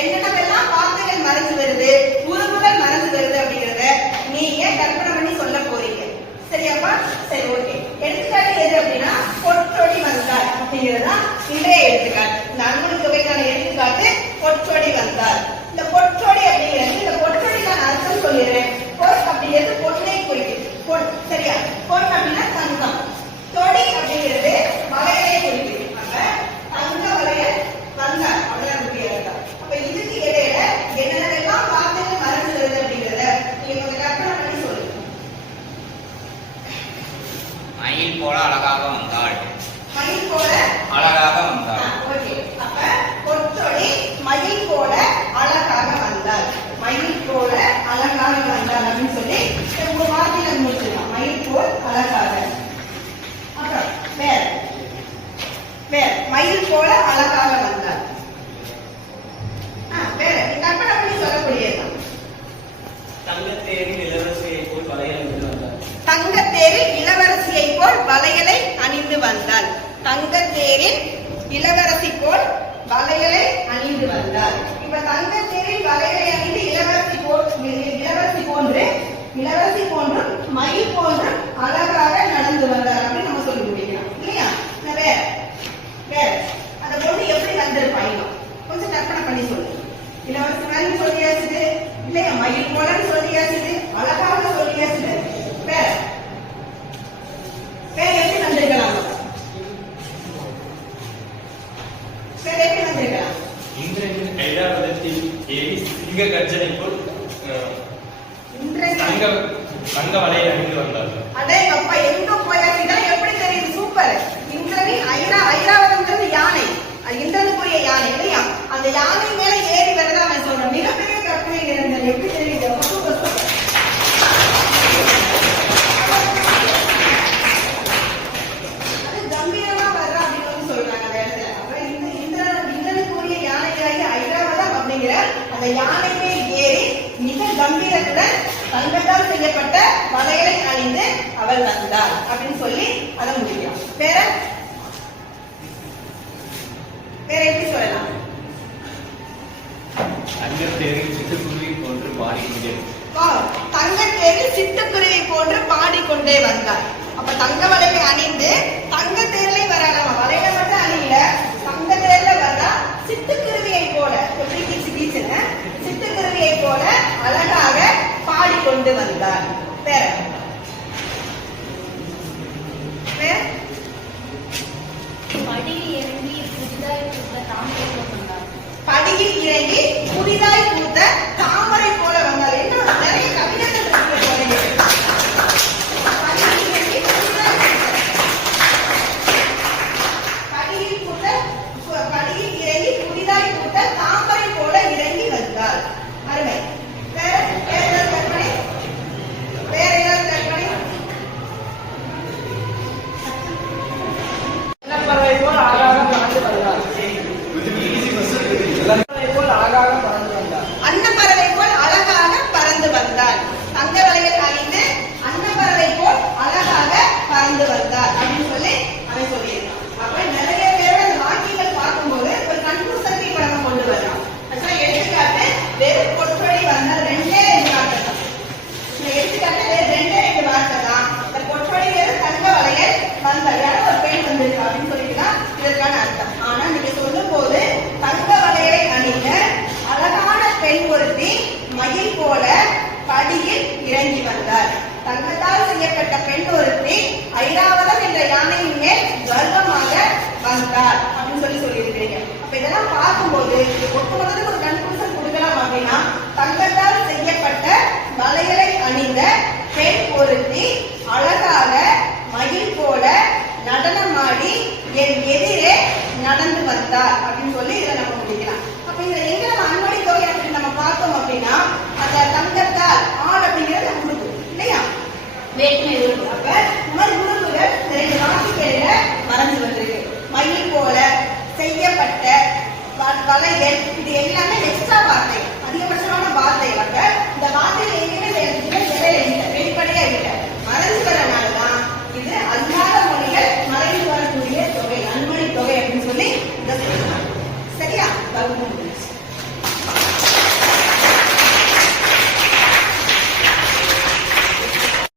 என்னென்னவெல்லாம் வார்த்தைகள் மறைஞ்சு வருது, உருவுகள் மறைஞ்சு வருது அப்படிங்கறத நீங்க கற்பனை பண்ணி சொல்ல போறீங்க. சரியாப்பா? சரி, ஓகே. எடுத்துக்காட்டு எது அப்படின்னா பொற்றொடி வந்தார் அப்படிங்கிறதா இன்றைய எடுத்துக்காட்டு. இந்த அன்மொழி தொகைக்கான எடுத்துக்காட்டு பொற்றொடி வந்தார். இந்த பொற்றொடி அப்படிங்கிறது, இந்த பொற்றொடிக்கான அர்த்தம் சொல்லிடுறேன். பொற் அப்படிங்கிறது பொண்ணை குறிக்குது. சரியா? பொன் அப்படின்னா தங்கம். தொடி அப்படிங்கிறது வளையலை குறிக்குது. தங்க வளையல் வந்தார் அப்படிதான் அர்த்தம். அப்ப இதுக்கு இடையில என்னென்னலாம் வார்த்தைகள் மறைஞ்சு வருது அப்படிங்கிறத நீங்க கொஞ்சம் கற்பனை பண்ணி சொல்லுங்க. மயில் போல அழகாக வந்தாள். மயில் போல அழகாக வந்தாள். ஓகே. அப்ப பொற்றொடி மயில் போல அழகாக வந்தாள். மயில் போல அழகாக வந்தாள் அப்படின்னு சொல்லி ஒரு வார்த்தையில முடிச்சிடலாம். மயில் போல் அழகாக. அப்புறம் வேற வேற மயில் போல அழகாக வந்தாள். வேற கற்பனை பண்ணி சொல்லக்கூடியதுதான். தங்கத்தேரில் இளவரசியை போல் வளையலை அணிந்து வந்தாள். தங்கத்தேரில் இளவரசியை போல் வளையலை அணிந்து வந்தாள். தங்கத்தேரில் இளவரசி போல் வளையலை அணிந்து வந்தாள். இப்ப தங்கத்தேரில் வளையலை அணிந்து இளவரசி போன்று மயில் போன்று அழகாக நடந்து வந்தார் அப்படின்னு நம்ம சொல்லி முடிக்கலாம் இல்லையா? வேற வேற அந்த பொண்ணு எப்படி வந்திருப்பாங்க கொஞ்சம் கற்பனை பண்ணி சொல்லு. இளவரசி மாதிரி சொல்லியாச்சு இல்லையா? மயில் போலன்னு சொல்லியாச்சு, அழகாக சொல்லியாச்சு. வேற வேற எப்படி வந்திருக்கலாம்? வேற எப்படி வந்திருக்கலாம்? இந்திரனின் ஐராவதத்தில் ஏறி சிங்க கர்ஜனை போல் தங்க வளையலை அணிந்து வந்தாள். அடே அப்பா, எங்க போயாச்சு? இதெல்லாம் எப்படி தெரியுது? சூப்பர். இந்திரனின் ஐராவதம்ங்கிறது யானை, இந்திரனுக்குரிய யானை இல்லையா? அந்த யானை மேல ஏறி வரதா அவன் சொல்றான். மிகப்பெரிய கற்பனை நிறங்கள் எப்படி தெரியுது? அது கம்பீரமா வர்றா அப்படின்னு சொல்றாங்க அந்த இடத்துல. அப்புறம் இந்திரனுக்குரிய யானையாகி ஐராவதம் அப்படிங்கிற அந்த யானை மேல் ஏறி மிக கம்பீரத்துடன் தங்கத்தால் செய்யப்பட்ட வளையலை அணிந்து அவள் வந்தாள் அப்படின்னு சொல்லி அதை முடிக்கலாம். வேற வேற எப்படி சொல்லலாம்? தங்கத்தேரில் சிட்டுக்குருவி போன்று பாடிக்கொண்டே தங்கத்தேரில் சிட்டுக்குருவி போன்று பாடிக்கொண்டே வந்தாள். அப்ப தங்க வளையலை அணிந்து தங்க தேர்ல வராளா? வளையலை மட்டும் அணியில, தங்க தேர்ல வர்றா. சிட்டுக்குருவியை போல எப்படி கீச்சுன சிட்டுக்குருவியை போல அழகாக பாடிக்கொண்டு வந்தாள். வேற வேற படியில் இறங்கி புதிதாய் பூத்த தாமரை போல வந்தாள். படியில் இறங்கி புதிதாய் பூத்த தாமரை போல வந்தாள். என்ன நிறைய கவிதைகள் படியில் இறங்கி புதிதாய் பூத்த தாமரை போல இறங்கி வந்தாள். அருமை. வேற ஏதாவது கற்பனை? வேற ஏதாவது கற்பனை? பறவை போல் அழகாக பறந்து வந்தாள். அன்னப்பறவை போல் அழகாக பறந்து வந்தாள். தங்க வளையல் அணிந்து அன்னப்பறவை போல் அழகாக பறந்து வந்தாள் அப்படின்னு சொல்லி அவன் சொல்லியிருக்கான். அப்ப நிறைய பேரோட அந்த வாக்கியங்கள் பார்க்கும்போது ஒரு கன்ஃபியூஷன் இப்ப நம்ம கொண்டு வரலாம். எடுத்துக்காட்டு வெறும் பொற்றொடி வந்தால் ரெண்டே வார்த்தை தான். எடுத்துக்காட்டு ரெண்டே வார்த்தை தான். இந்த பொற்றொடிங்கிறது தங்க வளையல் வந்தால் யாரோ ஒரு பெண் வந்திருக்கா அப்படின்னு சொல்லிட்டுதான் இதற்கான அர்த்தம். ஆனா நீங்க சொல்லும் போது தங்க வளையலை அணிந்த அழகான பெண் ஒருத்தி மயில் போல படியில் இறங்கி வந்தார். தங்கத்தால் செய்யப்பட்ட பெண் ஒருத்தி ஐராவதம் என்ற யானையின் மேல் கர்வமாக வந்தார் அப்படின்னு சொல்லியிருக்கிறீங்க. அப்ப இதெல்லாம் பார்க்கும்போது ஒட்டுமொத்தத்துக்கு ஒரு கன்ஃபியூஷன் கொடுக்கலாம். அப்படின்னா தங்கத்தால் செய்யப்பட்ட வளையலை அணிந்த பெண் ஒருத்தி அழகாக மயில் போல நடனமாடி என் எதிரே நடந்து வந்தார் அப்படின்னு சொல்லி இதை நம்ம முடிக்கலாம். அப்ப இதை எங்க நம்ம அன்மொழி தொகை அப்படின்னு நம்ம பார்த்தோம் அப்படின்னா அந்த தங்கத்தால் ஆள் அப்படிங்கிறது உருவு இல்லையா? வேற்றுமை உருவு. அப்ப இந்த மாதிரி உருவுகள் ரெண்டு வார்த்தைகளில மறைஞ்சு வந்திருக்கு. மயில் போல செய்யப்பட்ட வளையல், இது எல்லாமே எக்ஸ்ட்ரா வார்த்தை, அதிகபட்சமான வார்த்தை. அப்ப இந்த வார்த்தைகள் எங்கேயுமே வெளிப்படையா இல்லை, மறைஞ்சு வரனாலதான் இது அல்லாத மொழிகள் மறைந்து வரக்கூடிய தொகை, அன்மொழி தொகை அப்படின்னு சொல்லி இதை சொல்லலாம். சரியா?